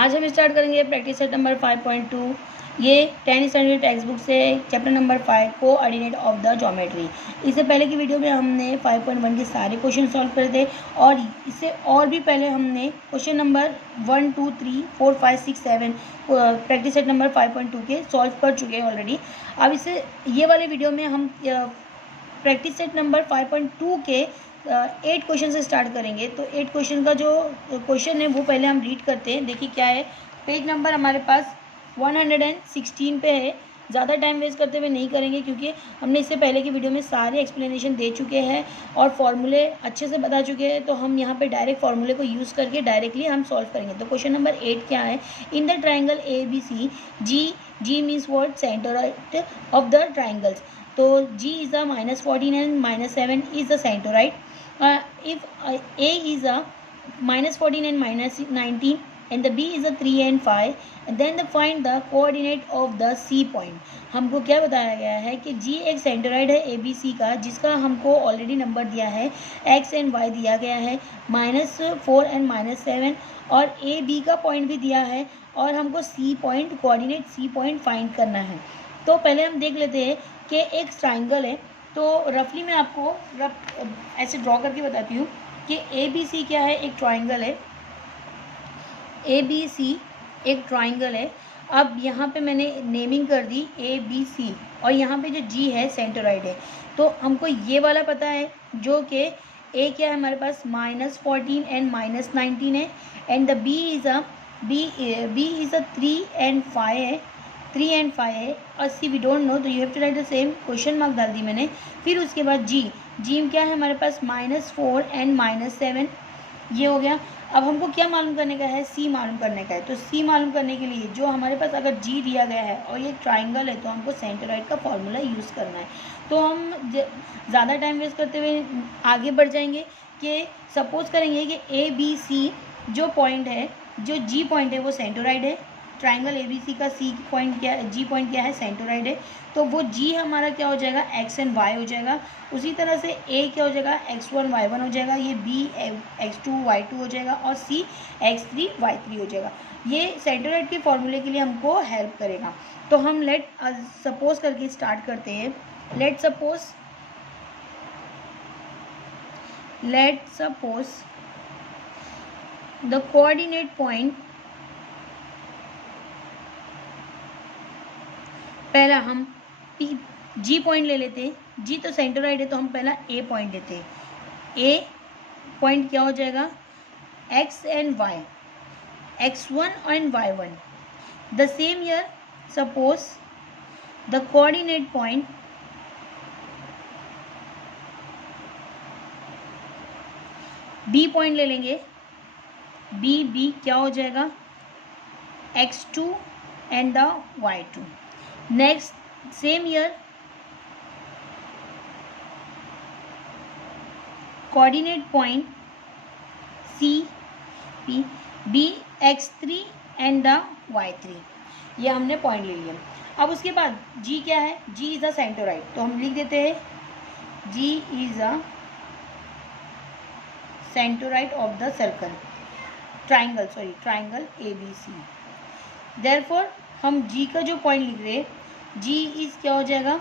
आज हम स्टार्ट करेंगे प्रैक्टिस सेट नंबर 5.2। ये 10th स्टैंडर्ड टेक्स्ट बुक से chapter number 5 coordinate of the geometry. इससे पहले की वीडियो में हमने 5.1 के सारे क्वेश्चन सॉल्व करे थे और इससे और भी पहले हमने question number 1, 2, 3, 4, 5, 6, 7 practice set number 5.2 के सॉल्व कर चुके हैं ऑलरेडी। अब इससे ये वाले वीडियो में हम प्रैक्टिस सेट नंबर 5.2 के 8 क्वेश्चन से स्टार्ट करेंगे। तो 8 क्वेश्चन का जो क्वेश्चन है वो पहले हम रीड करते हैं। देखिए क्या है, पेज नंबर हमारे पास 116 पे है। ज़्यादा टाइम वेस्ट करते हुए नहीं करेंगे क्योंकि हमने इससे पहले की वीडियो में सारे एक्सप्लेनेशन दे चुके हैं और फॉर्मूले अच्छे से बता चुके हैं। तो हम यहाँ पे डायरेक्ट फॉर्मूले को यूज़ करके डायरेक्टली हम सॉल्व करेंगे। तो क्वेश्चन नंबर 8 क्या है, in the triangle ABC G means what, centroid of the triangles. तो G is a -14 and -7 is the centroid. If A is a -14 and -19 and the B is a 3 and 5, and then find the coordinate of the C point. हमको क्या बताया गया है कि G एक centroid है ABC का, जिसका हमको ऑलरेडी नंबर दिया है X एंड Y दिया गया है -4 एंड -7 और A B का पॉइंट भी दिया है और हमको C point coordinate C point find करना है। तो पहले हम देख लेते हैं कि एक ट्राइंगल है। तो रफली मैं आपको ऐसे ड्रॉ करके बताती हूँ कि ABC क्या है, एक ट्राइंगल है। ABC एक ट्राइंगल है। अब यहाँ पे मैंने नेमिंग कर दी ABC और यहाँ पे जो G है सेंटरोइड है। तो हमको ये वाला पता है जो कि A क्या है हमारे पास -14 एंड -19 है and the B is a 3 and 5 है, 3 and 5 है और C वी डोंट नो, तो you have to write the same, question mark डाल दी मैंने। फिर उसके बाद G क्या है हमारे पास -4 एंड -7, ये हो गया। अब हमको क्या मालूम करने का है, C मालूम करने का है। तो C मालूम करने के लिए जो हमारे पास अगर G दिया गया है और ये ट्राइंगल है तो हमको सेंटरोइड का फॉर्मूला यूज़ करना है। तो हम ज़्यादा टाइम वेस्ट करते हुए आगे बढ़ जाएंगे कि सपोज करेंगे कि ABC जो पॉइंट है, जो G पॉइंट है वो सेंटरोइड है। ट्राइंगल ABC का C पॉइंट क्या है, G पॉइंट क्या है, सेंटरोइड है। तो वो G हमारा क्या हो जाएगा, X एंड Y हो जाएगा। उसी तरह से A क्या हो जाएगा, X1 Y1 हो जाएगा, ये B X2 Y2 हो जाएगा और C X3 Y3 हो जाएगा। ये सेंटरोइड के फॉर्मूले के लिए हमको हेल्प करेगा। तो हम लेट सपोज करके स्टार्ट करते हैं। Let suppose the coordinate point, पहला हम G पॉइंट ले लेते हैं। G तो सेंटरोइड है तो हम पहला A पॉइंट लेते हैं। A पॉइंट क्या हो जाएगा, X and Y, X1 and Y1। The same year suppose the coordinate point B point ले लेंगे। B क्या हो जाएगा, X2 and the Y2। Next same year coordinate point C B X3 and the Y3, ये हमने point ले लिया। अब उसके बाद G क्या है, G इज़ अ सेंटरोइड, तो हम लिख देते हैं G is a centroid of the circle triangle ABC। Therefore हम G का जो पॉइंट लिख रहे हैं, G इज क्या हो जाएगा,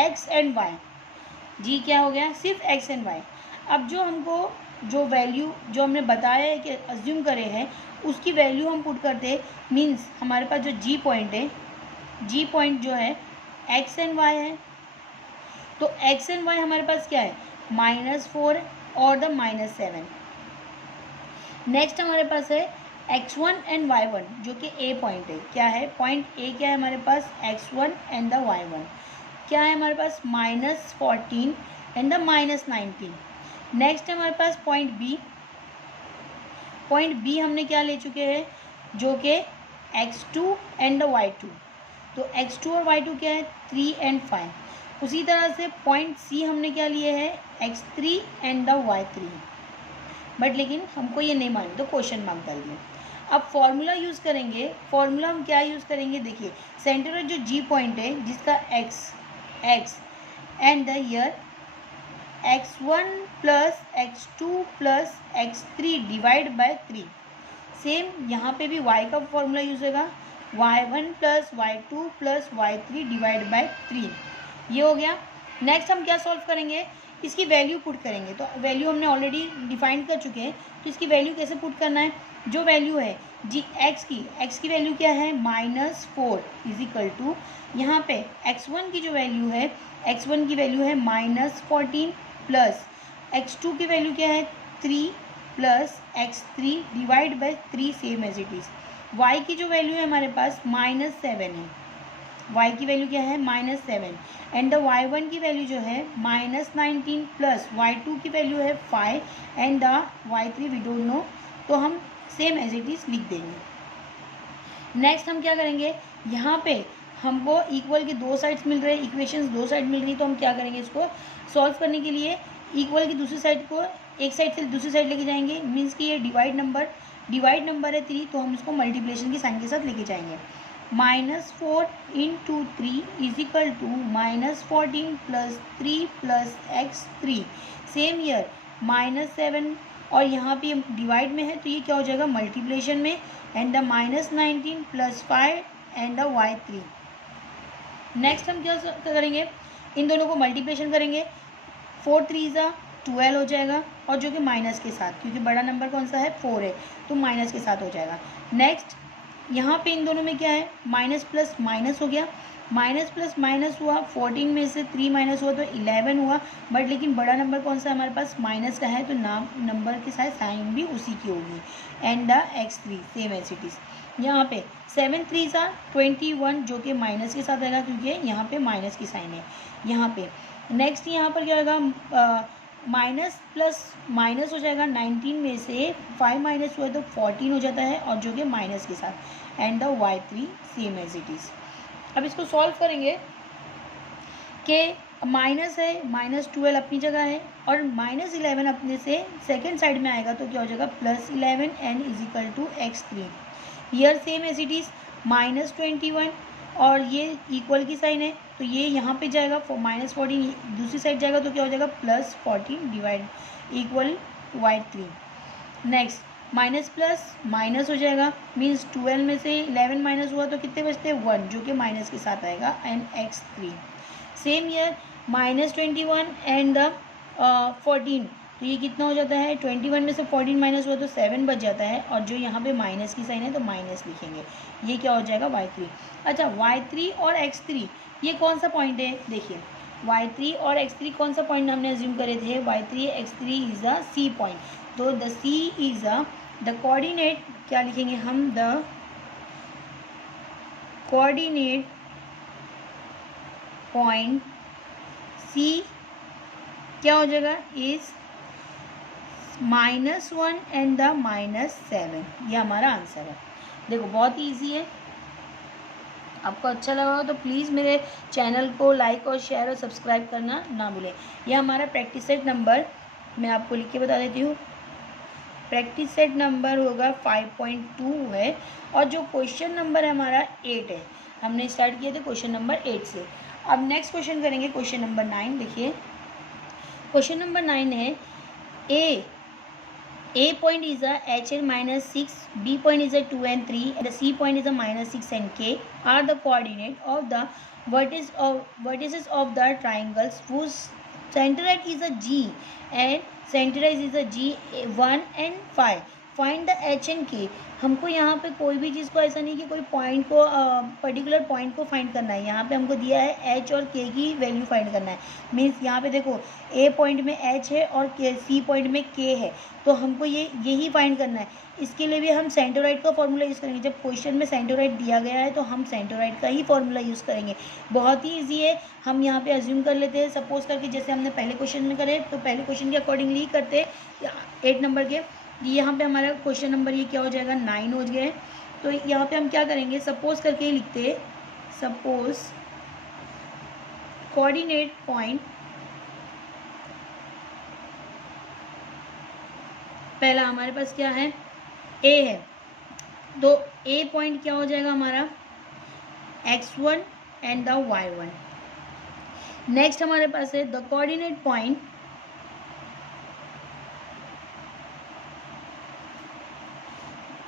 X एंड Y। G क्या हो गया, सिर्फ X एंड Y। अब जो हमको जो वैल्यू जो हमने बताया है कि अज्यूम करे हैं उसकी वैल्यू हम पुट करते हैं। मीन्स हमारे पास जो G पॉइंट है, G पॉइंट जो है X एंड Y है। तो X एंड Y हमारे पास क्या है, -4 और द -7। नेक्स्ट हमारे पास है X1 एंड Y1 जो कि A पॉइंट है। क्या है पॉइंट A, क्या है हमारे पास X1 एंड द Y1, क्या है हमारे पास -14 एंड द -19। नेक्स्ट हमारे पास पॉइंट B हमने क्या ले चुके हैं, जो कि X2 एंड द Y2। तो X2 और Y2 क्या है, 3 एंड 5। उसी तरह से पॉइंट C हमने क्या लिए है, X3 and the Y3। But लेकिन हमको ये नहीं मालूम तो क्वेश्चन मार्क डाल दिया। अब फॉर्मूला यूज़ करेंगे। फॉर्मूला हम क्या यूज़ करेंगे, देखिए सेंटरोइड जो G पॉइंट है जिसका X and the year x1 plus x2 plus x3 divide by 3। Same यहाँ पे भी y का फॉर्मूला यूज़ होगा, y1 plus y2 plus y3 divide by 3, ये हो गया। नेक्स्ट हम क्या सॉल्व करेंगे, इसकी वैल्यू पुट करेंगे। तो वैल्यू हमने ऑलरेडी डिफाइन कर चुके हैं, तो इसकी वैल्यू कैसे पुट करना है, जो वैल्यू है जी एक्स की वैल्यू क्या है -4 इज इक्वल टू, यहाँ पे x1 की जो वैल्यू है, x1 की वैल्यू है -14 प्लस x2 की वैल्यू क्या है 3 plus x3 divide by 3, same as it is. y की जो वैल्यू है हमारे पास -7 है, y की वैल्यू क्या है -7, एंड द y1 की वैल्यू जो है -19 प्लस y2 की वैल्यू है 5 and the y3 we don't know, तो हम सेम एज इट इज़ लिख देंगे। नेक्स्ट हम क्या करेंगे, यहाँ पे हमको इक्वल के दो साइड्स मिल रहे हैं, इक्वेशंस दो साइड मिल रही है, तो हम क्या करेंगे, इसको सॉल्व करने के लिए इक्वल की दूसरी साइड को एक साइड से दूसरी साइड लेके जाएंगे। मीन्स कि ये डिवाइड नंबर है 3, तो हम इसको मल्टीप्लिकेशन की साइन के साथ लेके जाएंगे। -4 × 3 is equal to -14 plus 3 plus x3, same here -7, और यहाँ पे डिवाइड में है तो ये क्या हो जाएगा मल्टीप्लिकेशन में, and the -19 plus 5 and the y3। Next हम क्या करेंगे, इन दोनों को मल्टीप्लिकेशन करेंगे, 4 3 12 हो जाएगा, और जो कि माइनस के साथ, क्योंकि बड़ा नंबर कौन सा है 4 है, तो माइनस के साथ हो जाएगा। नेक्स्ट यहाँ पे इन दोनों में क्या है, माइनस प्लस माइनस हो गया, माइनस प्लस माइनस हुआ, 14 में से 3 माइनस हुआ तो 11 हुआ, बट लेकिन बड़ा नंबर कौन सा हमारे पास माइनस का है, तो नाम नंबर के साथ साइन भी उसी की होगी, and the x3 same as it is. यहाँ पे 7 3 21 जो कि माइनस के साथ आएगा, क्योंकि यहाँ पे माइनस की साइन है यहाँ पे। नेक्स्ट यहाँ पर क्या होगा, माइनस प्लस माइनस हो जाएगा, 19 में से 5 माइनस हुआ तो 14 हो जाता है, और जो कि माइनस के साथ, and the y3 same as it is. अब इसको सॉल्व करेंगे कि माइनस है, -12 अपनी जगह है, और -11 अपने से सेकेंड साइड में आएगा, तो क्या हो जाएगा +11 and is equal to x3, here same as it is, -21, और ये इक्वल की साइन है, तो ये यहाँ पे जाएगा, -14 दूसरी साइड जाएगा, तो क्या हो जाएगा +14 divide equal y3। Next minus plus minus हो जाएगा, मीन्स 12 में से 11 माइनस हुआ तो कितने बचते हैं 1, जो कि माइनस के साथ आएगा, and x3 same year -21 and 14, तो ये कितना हो जाता है 21 में से 14 माइनस हुआ तो 7 बच जाता है, और जो यहाँ पे माइनस की साइन है तो माइनस लिखेंगे, ये क्या हो जाएगा y3। अच्छा y3 और x3 ये कौन सा पॉइंट है, देखिए y3 और x3 कौन सा पॉइंट हमने अज्यूम करे थे, y3 x3 is a C point, तो the C is a the coordinate, क्या लिखेंगे हम, द कोऑर्डिनेट पॉइंट सी क्या हो जाएगा इज़ -1 एंड द -7, ये हमारा आंसर है। देखो बहुत ईजी है, आपको अच्छा लगा हो तो प्लीज़ मेरे चैनल को लाइक और शेयर और सब्सक्राइब करना ना भूलें। यह हमारा प्रैक्टिस सेट नंबर मैं आपको लिख के बता देती हूँ, प्रैक्टिस सेट नंबर होगा 5.2 है, और जो क्वेश्चन नंबर है हमारा 8 है। हमने स्टार्ट किए थे क्वेश्चन नंबर 8 से। अब नेक्स्ट क्वेश्चन करेंगे क्वेश्चन नंबर 9। देखिए क्वेश्चन नंबर 9 है, A point is a HN -6, B point is a 2 and 3, and the C point is a -6 and K are the coordinate of the vertices of the triangles whose centroid is a G and centroid is a G1 and 5. Find the H and K. हमको यहाँ पे कोई भी चीज़ को ऐसा नहीं कि कोई पॉइंट को पर्टिकुलर पॉइंट को फाइंड करना है, यहाँ पे हमको दिया है H और K की वैल्यू फाइंड करना है। मीन्स यहाँ पे देखो A पॉइंट में H है और C पॉइंट में K है, तो हमको यही फाइंड करना है। इसके लिए भी हम सेंटरोइड का फॉर्मूला यूज़ करेंगे। जब क्वेश्चन में सेंटरोइड दिया गया है तो हम सेंटरोइड का ही फॉर्मूला यूज़ करेंगे। बहुत ही ईजी है, हम यहाँ पे अज्यूम कर लेते हैं, सपोज करके जैसे हमने पहले क्वेश्चन में करे, तो पहले क्वेश्चन के अकॉर्डिंगली करते 8 नंबर के। यहाँ पे हमारा क्वेश्चन नंबर ये क्या हो जाएगा 9 हो गया है। तो यहाँ पे हम क्या करेंगे, सपोज करके ही लिखते हैं, सपोज कोऑर्डिनेट पॉइंट, पहला हमारे पास क्या है A है, तो A पॉइंट क्या हो जाएगा हमारा x1 and the y1। Next हमारे पास है द कोऑर्डिनेट पॉइंट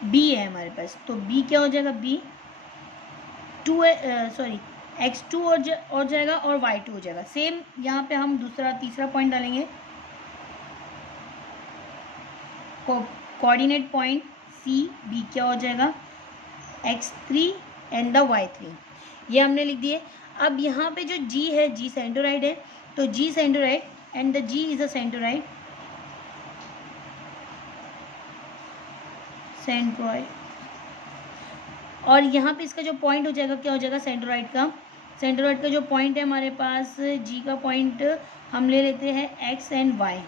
बी है हमारे पास, तो बी क्या हो जाएगा, बी टू सॉरी x2 और जाएगा और y2 हो जाएगा। सेम यहाँ पे हम तीसरा पॉइंट डालेंगे, कोऑर्डिनेट पॉइंट सी बी क्या हो जाएगा, x3 एंड द y3, ये हमने लिख दिए। अब यहाँ पे जो g है, g सेंट्रोइड है, तो g centroid and the g is a centroid, और यहाँ पे इसका जो पॉइंट हो जाएगा क्या हो जाएगा, सेंट्रोइड का जो पॉइंट है हमारे पास, जी का पॉइंट हम ले लेते हैं एक्स एंड वाई।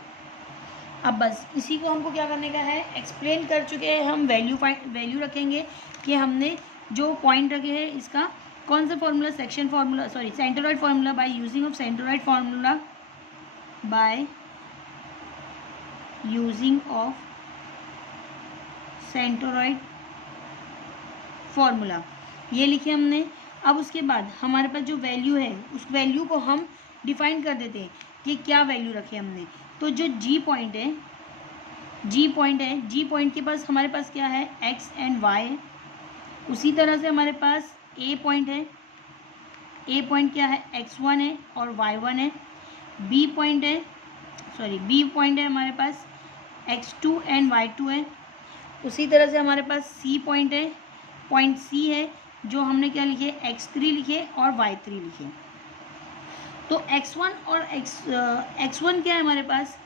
अब बस इसी को हमको क्या करने का है, एक्सप्लेन कर चुके हैं हम, वैल्यू रखेंगे कि हमने जो पॉइंट रखे हैं इसका कौन सा formula, centroid formula by using of centroid formula, by using of centroid formula, ये लिखे हमने। अब उसके बाद हमारे पास जो वैल्यू है उस वैल्यू को हम डिफाइन कर देते हैं कि क्या वैल्यू रखे हमने। तो जो जी पॉइंट है, जी पॉइंट के पास हमारे पास क्या है, एक्स एंड वाई है। उसी तरह से हमारे पास ए पॉइंट है, ए पॉइंट क्या है, x1 है और y1 है। बी पॉइंट है हमारे पास x2 एंड y2 है। उसी तरह से हमारे पास सी पॉइंट है, पॉइंट सी है, जो हमने क्या लिखे, x3 लिखे और y3 लिखे। तो x1 और x1 क्या है हमारे पास,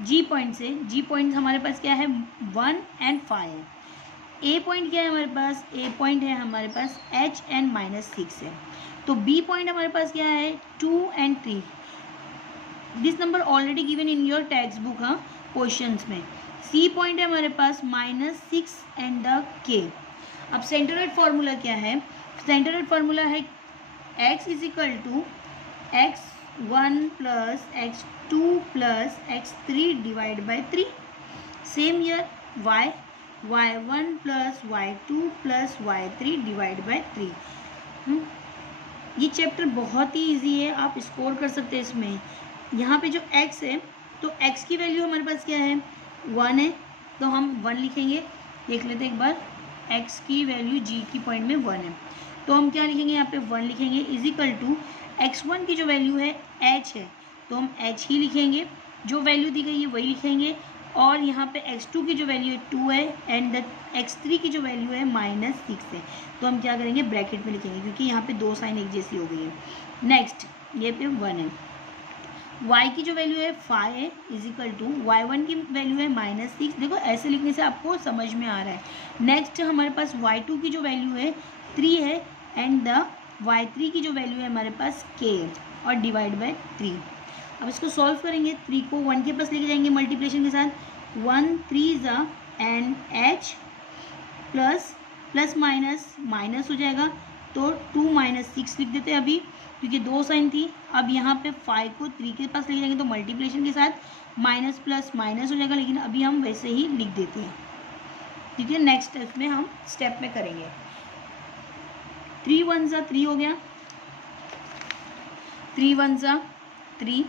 जी पॉइंट हमारे पास क्या है, 1 एंड 5 है। ए पॉइंट क्या है हमारे पास, ए पॉइंट है हमारे पास h एंड -6 है। तो बी पॉइंट हमारे पास क्या है, 2 and 3। This number already given in your textbook, हाँ, क्वेश्चंस में। सी पॉइंट है हमारे पास -6 एंड द के। अब सेंट्रोइड फार्मूला क्या है, सेंट्रोइड फार्मूला है x is equal to x1 plus x2 plus x3 divide by 3। Same here y1 plus y2 plus y3 divide by 3। ये चैप्टर बहुत ही इजी है, आप स्कोर कर सकते हैं इसमें। यहाँ पे जो x है, तो x की वैल्यू हमारे पास क्या है, 1 है, तो हम 1 लिखेंगे। देख लेते हैं एक बार, x की वैल्यू g की पॉइंट में 1 है, तो हम क्या लिखेंगे, यहाँ पे 1 लिखेंगे, इज इक्वल टू x1 की जो वैल्यू है h है, तो हम h ही लिखेंगे, जो वैल्यू दी गई है वही लिखेंगे। और यहाँ पे x2 की जो वैल्यू है 2 है एंड x3 की जो वैल्यू है -6 है, तो हम क्या करेंगे, ब्रैकेट में लिखेंगे, क्योंकि यहाँ पे दो साइन एक जैसी हो गई है। नेक्स्ट ये पे 1 है, y की जो वैल्यू है 5 है, इज इक्वल टू y1 की वैल्यू है -6। देखो ऐसे लिखने से आपको समझ में आ रहा है। नेक्स्ट हमारे पास y2 की जो वैल्यू है 3 है एंड द y3 की जो वैल्यू है हमारे पास k और डिवाइड बाय 3। अब इसको सॉल्व करेंगे, 3 को 1 के पास लेके जाएंगे मल्टीप्लिकेशन के साथ, 1 3 ज़ा एंड h प्लस माइनस हो जाएगा, तो 2 -6 लिख देते हैं अभी, क्योंकि दो साइन थी। अब यहाँ पे 5 को 3 के पास लेके जाएंगे तो मल्टीप्लिकेशन के साथ माइनस प्लस माइनस हो जाएगा, लेकिन अभी हम वैसे ही लिख देते हैं, ठीक है। नेक्स्ट स्टेप में हम करेंगे, 3 1 ज़ा 3 हो गया, 3 1 ज़ा 3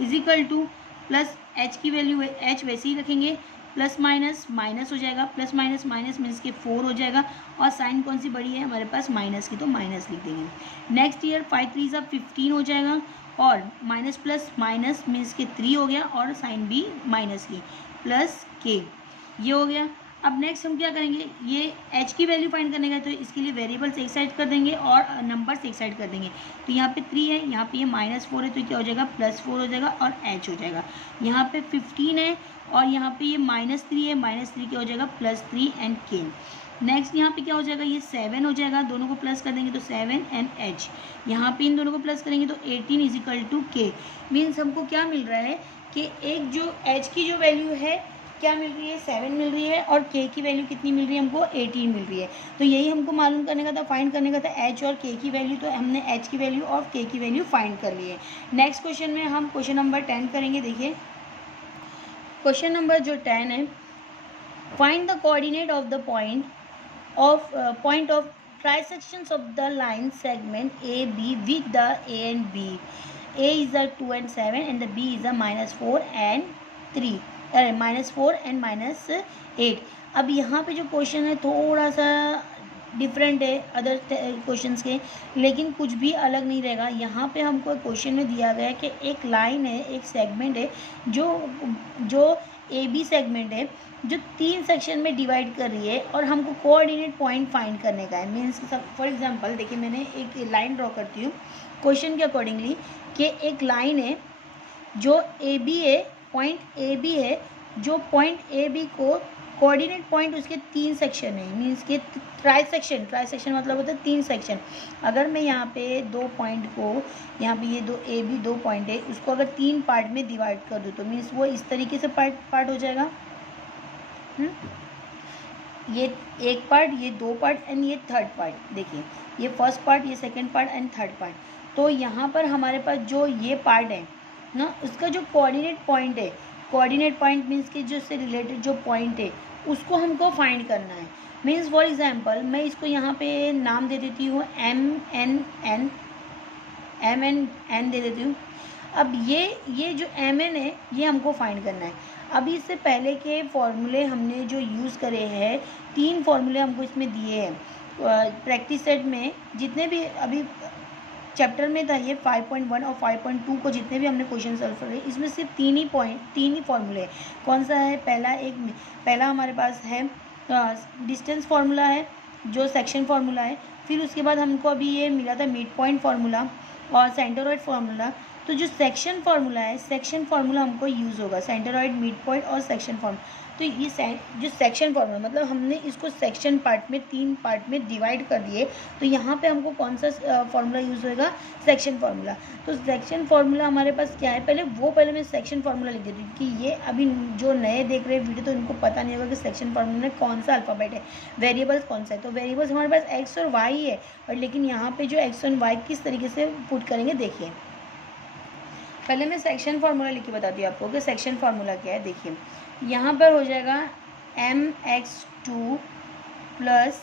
is equal two plus h की वैल्यू है, h वैसे ही रखेंगे, प्लस माइनस हो जाएगा, प्लस माइनस मीन्स के 4 हो जाएगा, और साइन कौन सी बड़ी है हमारे पास, माइनस की, तो माइनस लिख देंगे। नेक्स्ट ईयर 5 3 ज़ा 15 हो जाएगा, और माइनस प्लस माइनस मीन्स के 3 हो गया, और साइन भी माइनस की, प्लस के, ये हो गया। अब नेक्स्ट हम क्या करेंगे, ये h की वैल्यू फाइंड करने का, तो इसके लिए वेरिएबल्स एक साइड कर देंगे और नंबर्स एक साइड कर देंगे। तो यहाँ पे 3 है, यहाँ पे ये -4 है, तो क्या हो जाएगा, +4 हो जाएगा और h हो जाएगा। यहाँ पे 15 है और यहाँ पे ये -3 है, -3 क्या हो जाएगा, +3 एंड k। नेक्स्ट यहाँ पे क्या हो जाएगा, ये 7 हो जाएगा, दोनों को प्लस कर देंगे तो 7 एंड h। यहाँ पे इन दोनों को प्लस करेंगे तो 18 is equal to k। Means हमको क्या मिल रहा है कि एक जो h की जो वैल्यू है क्या मिल रही है, 7 मिल रही है, और k की वैल्यू कितनी मिल रही है हमको, 18 मिल रही है। तो यही हमको मालूम करने का था, फाइंड करने का था h और k की वैल्यू, तो हमने h की वैल्यू और k की वैल्यू फाइंड कर ली है। नेक्स्ट क्वेश्चन में हम क्वेश्चन नंबर 10 करेंगे। देखिए क्वेश्चन नंबर जो 10 है, find the coordinate of the point of trisections of the line segment A B with the a and b। a is a 2 and 7 and the b is a -4 and 3 -4 and -8। अब यहाँ पे जो question है थोड़ा सा different है other questions के, लेकिन कुछ भी अलग नहीं रहेगा। यहाँ पे हमको क्वेश्चन में दिया गया है कि एक लाइन है, एक सेगमेंट है जो ए बी सेगमेंट है, जो 3 सेक्शन में डिवाइड कर रही है और हमको कोऑर्डिनेट पॉइंट फाइंड करने का है। मीन्स फॉर एग्जांपल देखिए, मैंने एक लाइन ड्रॉ करती हूँ क्वेश्चन के अकॉर्डिंगली कि एक लाइन है जो ए बी है, पॉइंट ए बी है, जो पॉइंट ए बी को कोऑर्डिनेट पॉइंट उसके 3 सेक्शन है। मीन्स के ट्राई सेक्शन मतलब होता है 3 सेक्शन। अगर मैं यहाँ पे 2 पॉइंट को, यहाँ पे ये दो ए बी 2 पॉइंट है, उसको अगर 3 पार्ट में डिवाइड कर दूँ तो मीन्स वो इस तरीके से पार्ट हो जाएगा। ये एक पार्ट, ये 2 पार्ट एंड ये 3rd पार्ट। देखिए ये फर्स्ट पार्ट, ये second part and 3rd part. तो यहाँ पर हमारे पास जो ये पार्ट है ना, उसका जो कोऑर्डिनेट पॉइंट है, कोऑर्डिनेट पॉइंट मीन्स कि जो से रिलेटेड जो पॉइंट है उसको हमको फाइंड करना है। मीन्स फॉर एग्जांपल मैं इसको यहाँ पे नाम दे देती हूँ MN दे देती हूँ। अब ये जो MN है ये हमको फाइंड करना है। अभी इससे पहले के फॉर्मूले हमने जो यूज़ करे हैं, 3 फॉर्मूले हमको इसमें दिए हैं प्रैक्टिस सेट में। जितने भी अभी चैप्टर में था ये 5.1 और 5.2 को जितने भी हमने क्वेश्चन सॉल्व करे, इसमें सिर्फ 3 ही फॉर्मूले। कौन सा है? पहला हमारे पास है डिस्टेंस फार्मूला है, जो सेक्शन फार्मूला है। फिर उसके बाद हमको अभी ये मिला था मिड पॉइंट फार्मूला और सेंटरोइड फार्मूला। तो जो सेक्शन फार्मूला है, सेक्शन फार्मूला हमको यूज़ होगा, सेंटरोइड, मिड पॉइंट और सेक्शन फार्मूला। तो ये जो सेक्शन फार्मूला मतलब हमने इसको सेक्शन पार्ट में 3 पार्ट में डिवाइड कर दिए। तो यहाँ पे हमको कौन सा फार्मूला यूज़ होएगा? Section formula. तो सेक्शन फार्मूला हमारे पास क्या है? पहले मैं सेक्शन फार्मूला लिख देती हूँ कि ये अभी जो नए देख रहे हैं वीडियो तो इनको पता नहीं होगा कि सेक्शन फार्मूला में कौन सा अल्फ़ाबेट है, वेरिएबल्स कौन सा है। तो वेरिएबल्स हमारे पास एक्स और वाई है, और लेकिन यहाँ पर जो एक्स और वाई किस तरीके से पुट करेंगे देखिए। पहले मैं सेक्शन फार्मूला लिख के बताती हूँ आपको कि सेक्शन फार्मूला क्या है। देखिए यहाँ पर हो जाएगा mx2 प्लस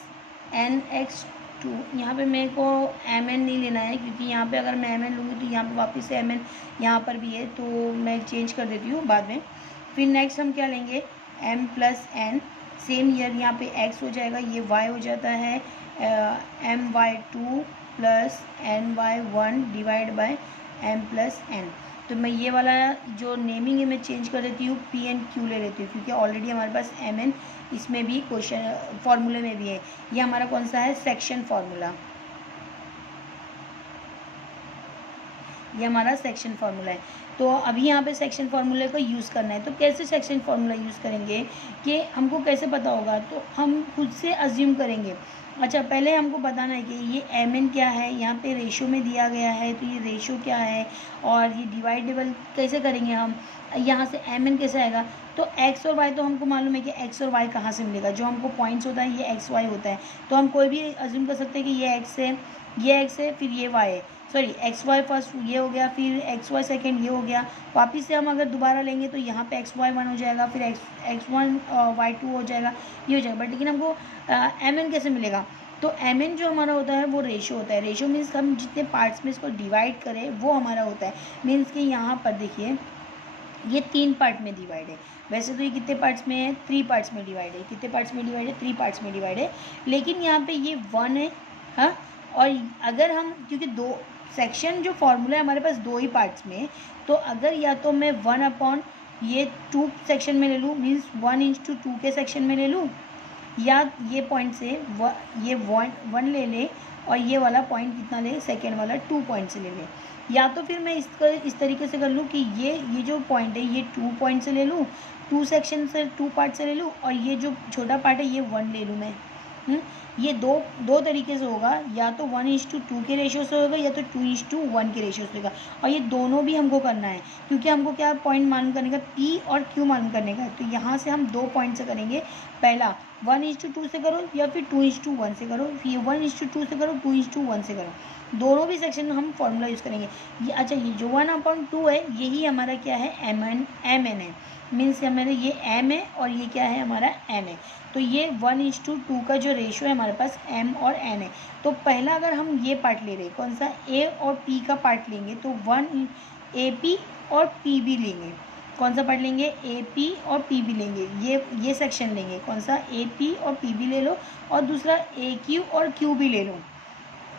nx2। यहाँ पे मेरे को mn नहीं लेना है, क्योंकि यहाँ पे अगर मैं mn लूँगी तो यहाँ पे वापस से mn यहाँ पर भी है, तो मैं चेंज कर देती हूँ बाद में। फिर नेक्स्ट हम क्या लेंगे? m plus n, same year यहाँ पे x हो जाएगा, ये y हो जाता है my2 plus ny1 divide by m plus n। तो मैं ये वाला जो नेमिंग है मैं चेंज कर देती हूँ, पी एंड क्यू ले लेती हूँ, क्योंकि ऑलरेडी हमारे पास MN इसमें भी क्वेश्चन फार्मूले में भी है। ये हमारा कौन सा है? Section formula. ये हमारा सेक्शन फार्मूला है। तो अभी यहाँ पे सेक्शन फार्मूले को यूज़ करना है। तो कैसे सेक्शन फार्मूला यूज़ करेंगे कि हमको कैसे पता होगा? तो हम खुद से अज्यूम करेंगे। अच्छा, पहले हमको बताना है कि ये MN क्या है, यहाँ पे रेशो में दिया गया है, तो ये रेशो क्या है और ये डिवाइडेबल कैसे करेंगे हम, यहाँ से MN कैसे आएगा? तो x और y तो हमको मालूम है कि x और y कहाँ से मिलेगा, जो हमको पॉइंट्स होता है ये XY होता है। तो हम कोई भी अज्यूम कर सकते हैं कि ये x है, ये x है, फिर ये y है, सॉरी XY फर्स्ट ये हो गया, फिर XY सेकेंड ये हो गया। वापस से हम अगर दोबारा लेंगे तो यहाँ पे XY1 हो जाएगा, फिर x1 y2 हो जाएगा, ये हो जाएगा। बट लेकिन हमको MN कैसे मिलेगा? तो MN जो हमारा होता है वो रेशो होता है। रेशो मीन्स हम जितने पार्ट्स में इसको डिवाइड करें वो हमारा होता है। मीन्स कि यहाँ पर देखिए ये 3 पार्ट में डिवाइड है। वैसे तो ये कितने पार्ट्स में है? 3 पार्ट्स में डिवाइड है। कितने पार्ट्स में डिवाइड है? 3 पार्ट्स में डिवाइड है। लेकिन यहाँ पे ये 1 है, हाँ। और अगर हम, क्योंकि 2 सेक्शन जो फॉर्मूला है हमारे पास 2 ही पार्ट्स में, तो अगर या तो मैं 1 ये 2 सेक्शन में ले लूँ, मीन्स 1:2 के सेक्शन में ले लूँ, या ये पॉइंट से ये 1 ले ले और ये वाला पॉइंट कितना ले? सेकेंड वाला 2 पॉइंट से ले ले। या तो फिर मैं इसका इस तरीके से कर लूँ कि ये जो पॉइंट है ये 2 पॉइंट से ले लूँ, 2 सेक्शन से 2 पार्ट से ले लूँ, और ये जो छोटा पार्ट है ये 1 ले लूँ मैं। ये दो तरीके से होगा, या तो 1:2 के रेशियो से होगा या तो 2:1 के रेशियो से होगा। और ये दोनों भी हमको करना है, क्योंकि हमको क्या पॉइंट मालूम करने का? P और Q मालूम करने का है। तो यहाँ से हम 2 पॉइंट से करेंगे। पहला 1:2 से करो या फिर 2:1 से करो, फिर 1:2 से करो, 2:1 से करो, दोनों भी सेक्शन में हम फॉर्मूला यूज़ करेंगे। ये अच्छा, ये जो 1/2 है यही हमारा क्या है? MN है। मीन्स हमारा ये M है और ये क्या है? हमारा N है। तो ये 1:2 का जो रेशो है हमारे पास M और N है। तो पहला अगर हम ये पार्ट ले रहे हैं, कौन सा? A और P का पार्ट लेंगे, तो 1 AP और PB लेंगे। कौन सा पार्ट लेंगे, ए पी और पी बी लेंगे, ये सेक्शन लेंगे, कौन सा, ए पी और पी बी ले लो, और दूसरा ए क्यू और क्यू बी ले लो,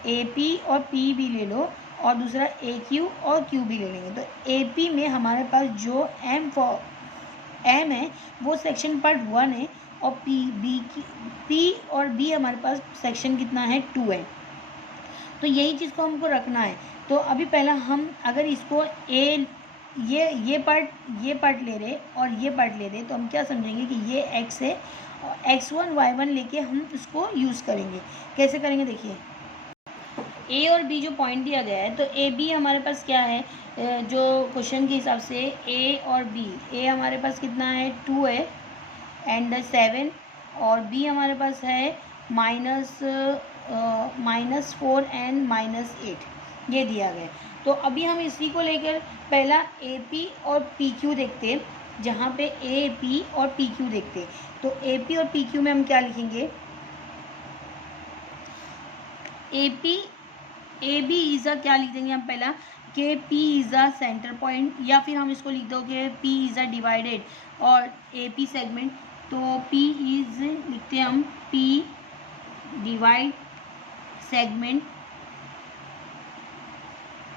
ए पी और पी बी ले लो, और दूसरा ए क्यू और क्यू बी ले लेंगे। तो ए पी में हमारे पास जो एम है वो सेक्शन पार्ट 1 है, और पी और बी हमारे पास सेक्शन कितना है, 2 है। तो यही चीज़ को हमको रखना है। तो अभी पहला हम अगर इसको ये पार्ट ले रहे और ये पार्ट ले रहे, तो हम क्या समझेंगे कि ये x है, और x1 y1 लेके हम इसको यूज़ करेंगे। कैसे करेंगे, देखिए ए और बी जो पॉइंट दिया गया है, तो ए बी हमारे पास क्या है, जो क्वेश्चन के हिसाब से ए और बी, ए हमारे पास कितना है, 2 है एंड 7, और बी हमारे पास है -4 एंड -8, ये दिया गया। तो अभी हम इसी को लेकर पहला ए पी और पी क्यू देखते हैं, जहाँ पे ए पी और पी क्यू देखते हैं। तो ए पी और पी क्यू में हम क्या लिखेंगे, ए बी इज़ अ, क्या लिख देंगे हम पहला, के P is a centre point, या फिर हम इसको लिख दोगे पी इज़ अ डिवाइडेड और ए पी सेगमेंट। तो पी इज़ लिखते हैं हम, P divide segment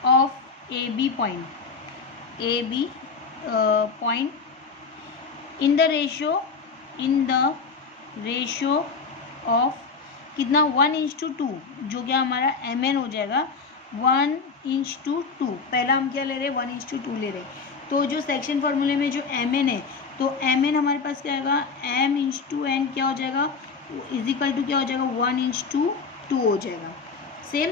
of A B point, in the ratio of कितना, 1:2, जो क्या हमारा एम एन हो जाएगा 1:2। पहला हम क्या ले रहे हैं, 1:2 ले रहे हैं। तो जो सेक्शन फार्मूले में जो एम एन है, तो एम एन हमारे पास क्या आएगा, m/n क्या हो जाएगा, इजिकल टू क्या हो जाएगा, 1:2 हो जाएगा। सेम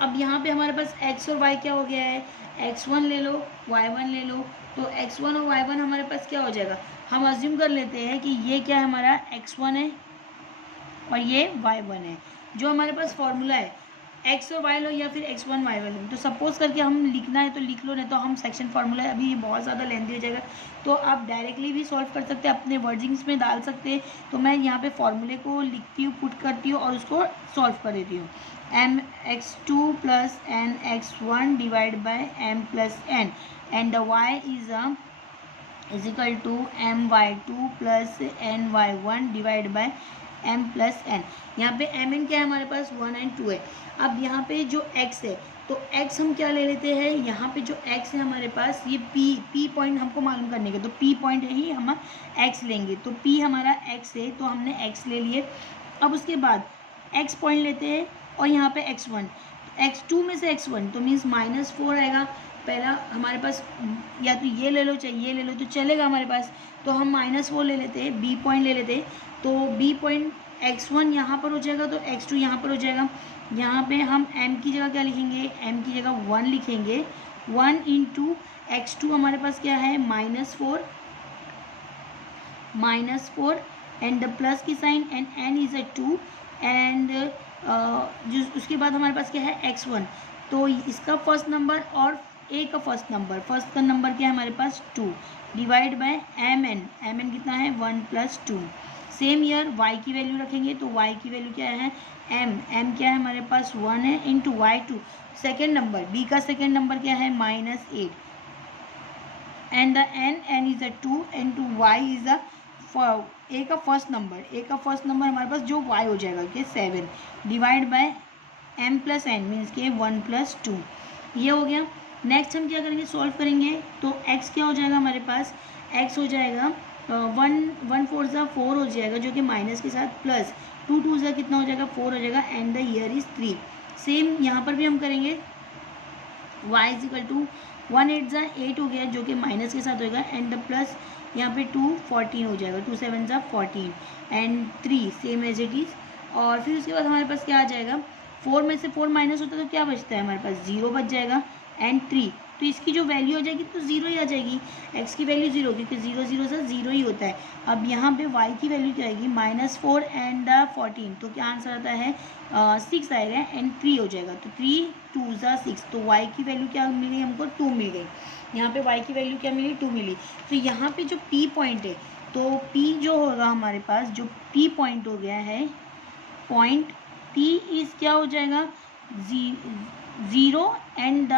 अब यहाँ पे हमारे पास x और y क्या हो गया है, x1 ले लो, y1 ले लो। तो x1 और y1 हमारे पास क्या हो जाएगा, हम अज्यूम कर लेते हैं कि ये क्या है, हमारा x1 है और ये y1 है। जो हमारे पास फॉर्मूला है, x और y लो या फिर x1 y1 लो। तो सपोज करके हम लिखना है तो लिख लो, नहीं तो हम सेक्शन फार्मूला है, अभी ये बहुत ज़्यादा लेंथी हो जाएगा, तो आप डायरेक्टली भी सॉल्व कर सकते हैं, अपने वर्डिंग्स में डाल सकते हैं। तो मैं यहाँ पे फॉर्मूले को लिखती हूँ, पुट करती हूँ और उसको सॉल्व कर देती हूँ। mx2 plus nx1 divide by m plus n and the y is equal to my2 plus ny1 divide by m plus n। यहाँ पे एम एन क्या है हमारे पास, 1 और 2 है। अब यहाँ पे जो x है, तो x हम क्या ले लेते हैं, यहाँ पे जो x है हमारे पास, ये p पॉइंट हमको मालूम करने के, तो p पॉइंट है ही हम x लेंगे। तो p हमारा x है, तो हमने x ले लिए। अब उसके बाद x पॉइंट लेते हैं और यहाँ पे x1, x2 में से x1, तो मीन्स -4 आएगा। पहला हमारे पास या तो ये ले लो चाहे ये ले लो, तो चलेगा हमारे पास। तो हम -4 ले लेते हैं, b पॉइंट ले लेते हैं। तो b पॉइंट x1 यहाँ पर हो जाएगा, तो x2 यहाँ पर हो जाएगा। यहाँ पे हम m की जगह क्या लिखेंगे, m की जगह 1 लिखेंगे। 1 × x2 हमारे पास क्या है, -4 एंड द प्लस की sign and n is a 2 and जो उसके बाद हमारे पास क्या है, x1। तो इसका फर्स्ट नंबर और a का फर्स्ट का नंबर क्या है हमारे पास, 2 डिवाइड बाय mn कितना है, 1 + 2। सेम ईयर y की वैल्यू रखेंगे, तो y की वैल्यू क्या है, m क्या है हमारे पास, 1 है, into y2 second number, b का सेकेंड नंबर क्या है, -8 and the n is a 2 into y is a a का फर्स्ट नंबर हमारे पास जो y हो जाएगा कि 7 divide by m + n means के 1 + 2। ये हो गया। नेक्स्ट हम क्या करेंगे, सॉल्व करेंगे। तो x क्या हो जाएगा हमारे पास, x हो जाएगा 1 4 ज़ा 4 हो जाएगा, जो कि माइनस के साथ, प्लस 2 2 ज़ा कितना हो जाएगा, 4 हो जाएगा and the year is 3। Same यहाँ पर भी हम करेंगे, y = 1 8 ज़ा 8 हो गया, जो कि माइनस के साथ होगा एंड द प्लस यहाँ पे 2 14 हो जाएगा, 2 7 ज़ा 14 and 3 same as it is. और फिर उसके बाद हमारे पास क्या आ जाएगा, 4 में से 4 माइनस होता है तो क्या बचता है हमारे पास, 0 बच जाएगा एंड 3। तो इसकी जो वैल्यू आ जाएगी तो 0 ही आ जाएगी, x की वैल्यू 0, क्योंकि 0 0 से 0 ही होता है। अब यहाँ पे y की वैल्यू क्या आएगी, -4 एंड 14, तो क्या आंसर आता है, 6 आएगा एंड 3 हो जाएगा। तो 3 2 ज़ा 6, तो y की वैल्यू क्या मिल गई हमको, 2 मिल गई। यहाँ पे y की वैल्यू क्या मिली, 2 मिली। तो यहाँ पे जो p पॉइंट है, तो p जो होगा हमारे पास, जो p पॉइंट हो गया है, पॉइंट p इज़ क्या हो जाएगा, 0 एंड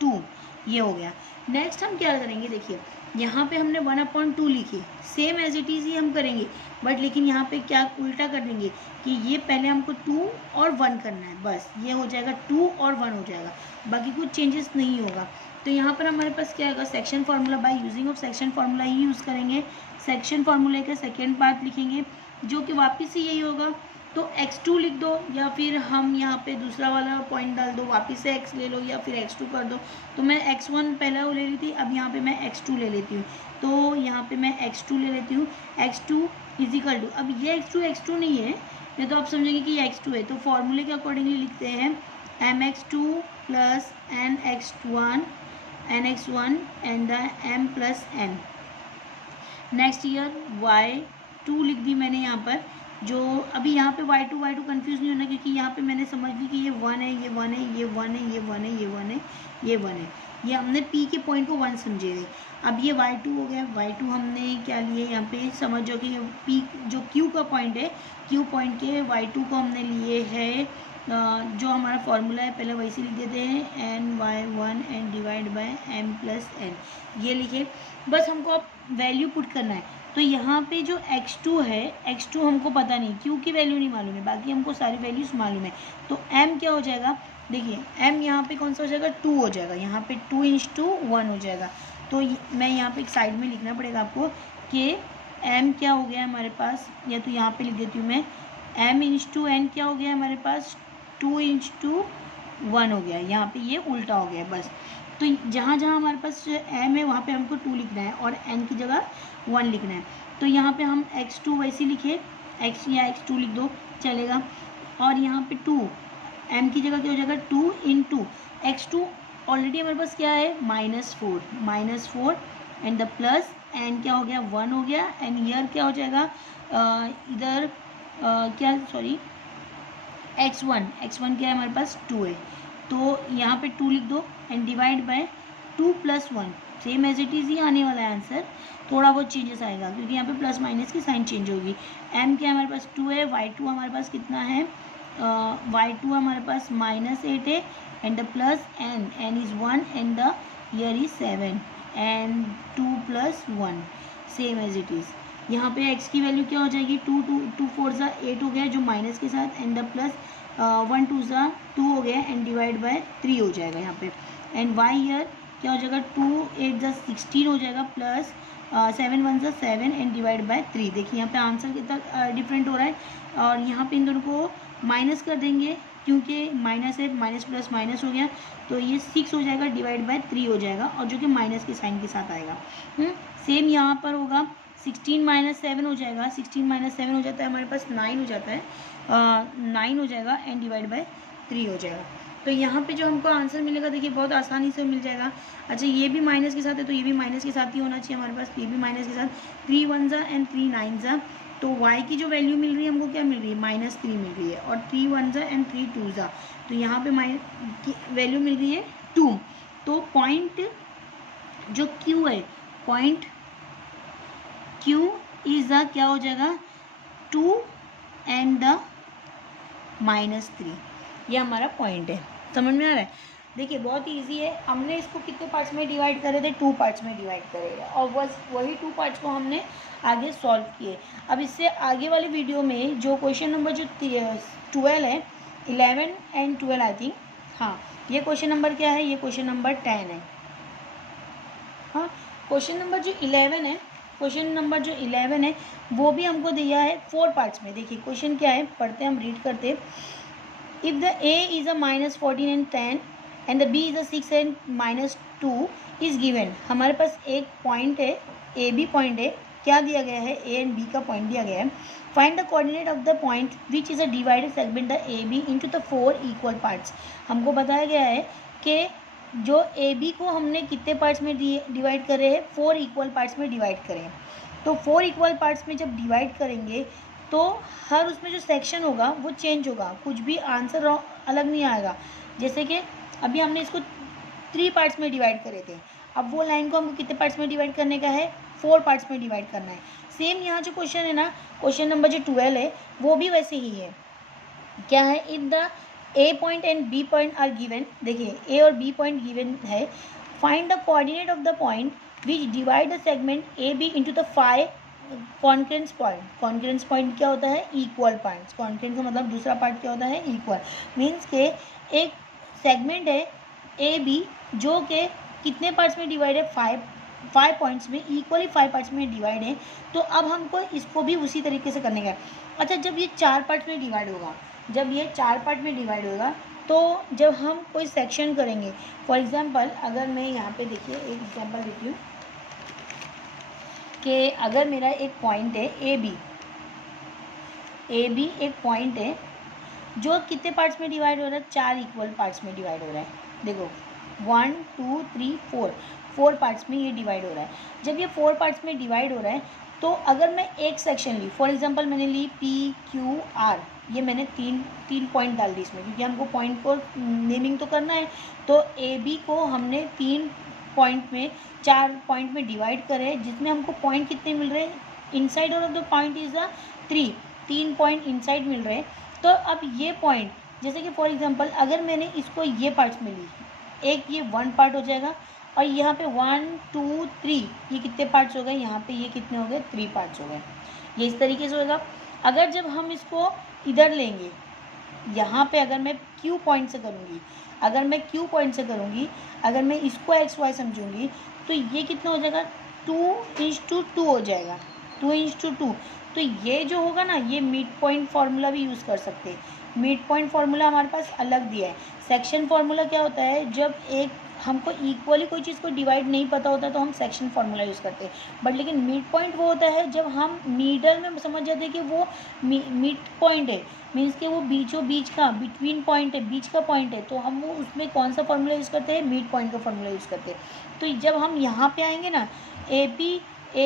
2, ये हो गया। नेक्स्ट हम क्या करेंगे, देखिए यहाँ पे हमने 1/2 लिखे, सेम एज इट इज़ ही हम करेंगे, बट लेकिन यहाँ पे क्या उल्टा कर देंगे कि ये पहले हमको 2 और 1 करना है, बस ये हो जाएगा 2 और 1 हो जाएगा, बाकी कुछ चेंजेस नहीं होगा। तो यहाँ पर हमारे पास क्या आएगा, section formula, by using of section formula he use करेंगे। सेक्शन फार्मूले का सेकेंड पार्ट लिखेंगे जो कि वापस से यही होगा, तो x2 लिख दो, या फिर हम यहाँ पे दूसरा वाला पॉइंट डाल दो, वापस से x ले लो या फिर x2 कर दो। तो मैं x1 पहले वो ले ली थी, अब यहाँ पे मैं x2 ले लेती हूँ, तो यहाँ पे मैं x2 ले लेती हूँ। x2 इजिकल टू, अब ये x2 नहीं है, नहीं तो आप समझेंगे कि ये x2 है, तो फॉर्मूले के अकॉर्डिंगली लिखते हैं mx2 plus nx1 and the m plus n। Next year y2 लिख दी मैंने यहाँ पर, जो अभी यहाँ पे y2 कंफ्यूज नहीं होना, क्योंकि यहाँ पे मैंने समझ ली कि ये 1 है, ये 1 है, ये 1 है, ये 1 है, ये 1 है, ये 1 है, ये हमने p के पॉइंट को 1 समझे थे। अब ये y2 हो गया, y2 हमने क्या लिए यहाँ पे, समझ जाओ कि p जो q का पॉइंट है, q पॉइंट के y2 को हमने लिए है, जो हमारा फॉर्मूला है पहले वैसे लिख देते हैं ny1 and divide by m plus n, ये लिखे। बस हमको अब वैल्यू पुट करना है, तो यहाँ पे जो x2 है, x2 हमको पता नहीं, q की वैल्यू नहीं मालूम है, बाकी हमको सारी वैल्यूज़ मालूम है। तो m क्या हो जाएगा, देखिए m यहाँ पे कौन सा हो जाएगा, 2 हो जाएगा, यहाँ पे 2 × 1 हो जाएगा। तो मैं यहाँ पे एक साइड में लिखना पड़ेगा आपको कि m क्या हो गया हमारे पास, या तो यहाँ पे लिख देती हूँ मैं, m × n क्या हो गया हमारे पास, 2 × 1 हो गया, यहाँ पे ये उल्टा हो गया बस। तो जहाँ जहाँ हमारे पास m है वहाँ पे हमको 2 लिखना है और n की जगह 1 लिखना है। तो यहाँ पे हम x2 वैसे लिखे, x या x2 लिख दो चलेगा, और यहाँ पे 2 m की जगह क्या हो जाएगा, 2 × x2 ऑलरेडी हमारे पास क्या है, -4 एंड द प्लस n क्या हो गया, 1 हो गया, एंड ईयर क्या हो जाएगा, इधर क्या सॉरी x1 क्या है हमारे पास, 2 है, तो यहाँ पे 2 लिख दो and divide by 2 + 1, same as it is ही आने वाला है आंसर, थोड़ा बहुत चेंजेस आएगा क्योंकि यहाँ पे प्लस माइनस की साइन चेंज होगी। m क्या हमारे पास 2 है, y2 हमारे पास कितना है, y2 हमारे पास -8 है, and the plus n is 1 and the year is 7 and 2 + 1 same as it is. यहाँ पे x की वैल्यू क्या हो जाएगी, 2 4 ज़ा 8 हो गया जो माइनस के साथ, एंड द प्लस 1 2 ज़ा 2 हो गया एंड डिवाइड बाय 3 हो जाएगा यहाँ पे, एंड y ईयर क्या हो जाएगा, 2 8 ज़ा 16 हो जाएगा, प्लस 7 1 ज़ा 7 एंड डिवाइड बाय 3। देखिए यहाँ पे आंसर कितना डिफरेंट हो रहा है, और यहाँ पे इन दोनों को माइनस कर देंगे क्योंकि माइनस है, माइनस प्लस माइनस हो गया, तो ये 6 हो जाएगा डिवाइड बाय 3 हो जाएगा, और जो कि माइनस के साइन के साथ आएगा। सेम यहाँ पर होगा, 16 - 7 हो जाएगा, 16 - 7 हो जाता है हमारे पास 9 हो जाता है, 9 हो जाएगा एंड डिवाइड बाय 3 हो जाएगा। तो यहाँ पे जो हमको आंसर मिलेगा देखिए बहुत आसानी से मिल जाएगा। अच्छा ये भी माइनस के साथ है तो ये भी माइनस के साथ ही होना चाहिए हमारे पास, ये भी माइनस के साथ, 3 1 ज़ा एंड 3 9 ज़ा, तो y की जो वैल्यू मिल रही है हमको क्या मिल रही है, -3 मिल रही है, और 3 1 ज़ा एंड 3 2 ज़ा, तो यहाँ पे वैल्यू मिल रही है 2। तो पॉइंट जो q है, पॉइंट q इज़ द क्या हो जाएगा, 2 एंड द -3, ये हमारा पॉइंट है। समझ में आ रहा है, देखिए बहुत इजी है। हमने इसको कितने पार्ट्स में डिवाइड करे थे, 2 पार्ट्स में डिवाइड करे, और बस वही 2 पार्ट्स को हमने आगे सॉल्व किए। अब इससे आगे वाली वीडियो में जो क्वेश्चन नंबर जो 12 है, 11 एंड 12 आई थिंक, हाँ ये क्वेश्चन नंबर क्या है, ये क्वेश्चन नंबर 10 है। हाँ क्वेश्चन नंबर जो 11 है, क्वेश्चन नंबर जो 11 है वो भी हमको दिया है 4 पार्ट्स में। देखिए क्वेश्चन क्या है, पढ़ते हैं हम, रीड करते हैं। If the a is a -14 and 10 and the b is a 6 and -2 is given. हमारे पास एक पॉइंट है, ए बी पॉइंट है, क्या दिया गया है, ए एंड बी का पॉइंट दिया गया है। Find the coordinate of the point which is a divided segment the A B into the 4 equal parts. हमको बताया गया है कि जो ए बी को हमने कितने पार्ट्स में डिवाइड करे हैं, 4 इक्वल पार्ट्स में डिवाइड करें। तो 4 इक्वल पार्ट्स में जब डिवाइड करेंगे तो हर उसमें जो सेक्शन होगा वो चेंज होगा, कुछ भी आंसर अलग नहीं आएगा। जैसे कि अभी हमने इसको 3 पार्ट्स में डिवाइड करे थे, अब वो लाइन को हमको कितने पार्ट्स में डिवाइड करने का है, 4 पार्ट्स में डिवाइड करना है। सेम यहाँ जो क्वेश्चन है ना, क्वेश्चन नंबर जो 12 है वो भी वैसे ही है। क्या है, if the A point and B point are given, देखिए ए और बी पॉइंट गिवन है, find the coordinate of the point which divide the segment A B into the 5 concurrence point. Concurrence point क्या होता है? Equal points. Concurrence का मतलब दूसरा part क्या होता है? इक्वल। मीन्स के एक सेगमेंट है ए बी जो कि कितने पार्ट्स में डिवाइड है? 5 पॉइंट्स में, इक्वली 5 पार्ट्स में डिवाइड है। तो अब हमको इसको भी उसी तरीके से करने का। अच्छा, जब ये 4 पार्ट में डिवाइड होगा, जब ये 4 पार्ट में डिवाइड होगा तो जब हम कोई सेक्शन करेंगे, फॉर एग्जांपल अगर मैं यहाँ पे देखिए एक एग्जांपल देती हूँ कि अगर मेरा एक पॉइंट है ए बी एक पॉइंट है जो कितने पार्ट्स में डिवाइड हो रहा है? 4 इक्वल पार्ट्स में डिवाइड हो रहा है। देखो 1 2 3 4 पार्ट्स में ये डिवाइड हो रहा है। जब ये 4 पार्ट्स में डिवाइड हो रहा है तो अगर मैं एक सेक्शन ली, फॉर एग्जांपल मैंने ली पी क्यू आर, ये मैंने तीन पॉइंट डाल दी इसमें, क्योंकि हमको पॉइंट को नेमिंग तो करना है। तो ए बी को हमने 4 पॉइंट में डिवाइड करे, जिसमें हमको पॉइंट कितने मिल रहे हैं? Inside of the point is the 3 point inside मिल रहे हैं। तो अब ये पॉइंट, जैसे कि फॉर एग्जांपल अगर मैंने इसको ये पार्ट्स में ली, एक ये 1 पार्ट हो जाएगा और यहाँ पे 1 2 3 ये कितने पार्ट्स हो गए? यहाँ पे ये कितने हो गए? 3 पार्ट्स हो गए। ये इस तरीके से होगा। अगर जब हम इसको इधर लेंगे, यहाँ पे अगर मैं क्यू पॉइंट से करूँगी, अगर मैं इसको एक्स वाई समझूंगी तो ये कितना हो जाएगा? 2:2 हो जाएगा, 2:2। तो ये जो होगा ना, ये मिड पॉइंट फार्मूला भी यूज़ कर सकते हैं। मिड पॉइंट फार्मूला हमारे पास अलग दिया है। सेक्शन फार्मूला क्या होता है? जब एक हमको इक्वली कोई चीज़ को डिवाइड नहीं पता होता तो हम सेक्शन फार्मूला यूज़ करते हैं। बट लेकिन मिड पॉइंट वो होता है जब हम मिडल में समझ जाते हैं कि वो मिड पॉइंट है, मीन्स कि वो बीच का बिटवीन पॉइंट है, बीच का पॉइंट है। तो हम वो उसमें कौन सा फार्मूला यूज़ करते हैं? मिड पॉइंट का फार्मूला यूज़ करते हैं। तो जब हम यहाँ पे आएंगे ना, ए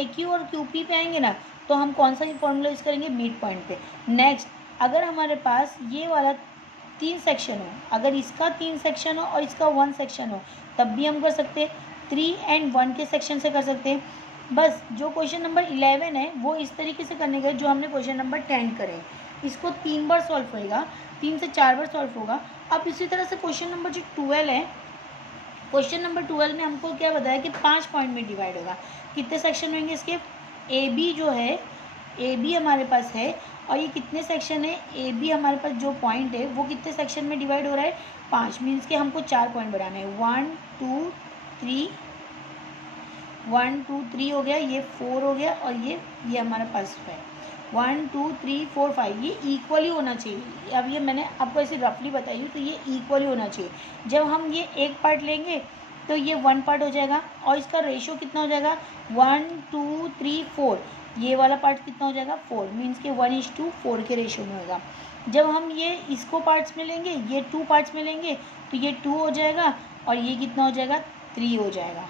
क्यू और क्यू पी पे आएंगे ना, तो हम कौन सा फार्मूला यूज़ करेंगे? मिड पॉइंट पे। नेक्स्ट, अगर हमारे पास ये वाला 3 सेक्शन हो, अगर इसका 3 सेक्शन हो और इसका 1 सेक्शन हो, तब भी हम कर सकते हैं। 3 और 1 के सेक्शन से कर सकते हैं। बस जो क्वेश्चन नंबर 11 है वो इस तरीके से करने का जो हमने क्वेश्चन नंबर 10 करे। इसको 3 बार सॉल्व होएगा, 3 से 4 बार सॉल्व होगा। अब इसी तरह से क्वेश्चन नंबर जो 12 है, क्वेश्चन नंबर 12 में हमको क्या बताया कि 5 पॉइंट में डिवाइड होगा। कितने सेक्शन होंगे इसके? ए बी जो है, ए बी हमारे पास है और ये कितने सेक्शन है? ए बी हमारे पास जो पॉइंट है वो कितने सेक्शन में डिवाइड हो रहा है? 5। मीन्स कि हमको 4 पॉइंट बनाना है। 1 2 3 हो गया, ये 4 हो गया और ये हमारे पास है 1 2 3 4 5। ये इक्वली होना चाहिए। अब ये मैंने आपको ऐसे रफली बताई हूँ, तो ये इक्वली होना चाहिए। जब हम ये एक पार्ट लेंगे तो ये 1 पार्ट हो जाएगा और इसका रेशो कितना हो जाएगा? 1 2 3 4। ये वाला पार्ट कितना हो जाएगा? 4। मीन्स के 1:4 के रेशो में होगा। जब हम ये इसको पार्ट्स में लेंगे, ये 2 पार्ट्स में लेंगे, तो ये 2 हो जाएगा और ये कितना हो जाएगा? 3 हो जाएगा।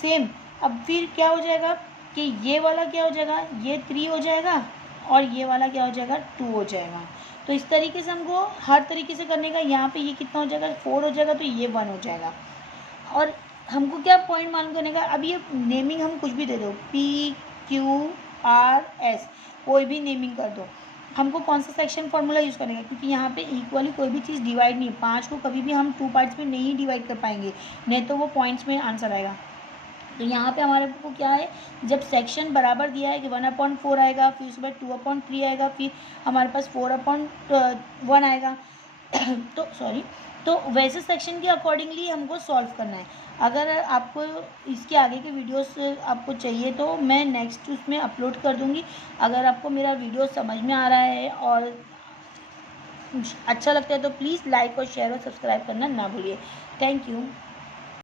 सेम अब फिर क्या हो जाएगा कि ये वाला क्या हो जाएगा? ये 3 हो जाएगा और ये वाला क्या हो जाएगा? 2 हो जाएगा। तो इस तरीके से हमको हर तरीके से करने का। यहाँ पे ये कितना हो जाएगा? 4 हो जाएगा, तो ये 1 हो जाएगा। और हमको क्या पॉइंट मालूम करने का? अब ये नेमिंग हम कुछ भी दे दो, PQRS, कोई भी नेमिंग कर दो। हमको कौन सा सेक्शन फार्मूला यूज़ करने का? क्योंकि यहाँ पे इक्वली कोई भी चीज़ डिवाइड नहीं है। 5 को कभी भी हम 2 पार्ट्स में नहीं डिवाइड कर पाएंगे, नहीं तो वो पॉइंट्स में आंसर आएगा। तो यहाँ पे हमारे को क्या है, जब सेक्शन बराबर दिया है कि 1/4 आएगा, फिर उसके बाद 2/3 आएगा, फिर हमारे पास 4/1 आएगा तो वैसे सेक्शन के अकॉर्डिंगली हमको सॉल्व करना है। अगर आपको इसके आगे के वीडियोस आपको चाहिए तो मैं नेक्स्ट उसमें अपलोड कर दूँगी। अगर आपको मेरा वीडियो समझ में आ रहा है और अच्छा लगता है तो प्लीज़ लाइक और शेयर और सब्सक्राइब करना ना भूलिए। Thank you.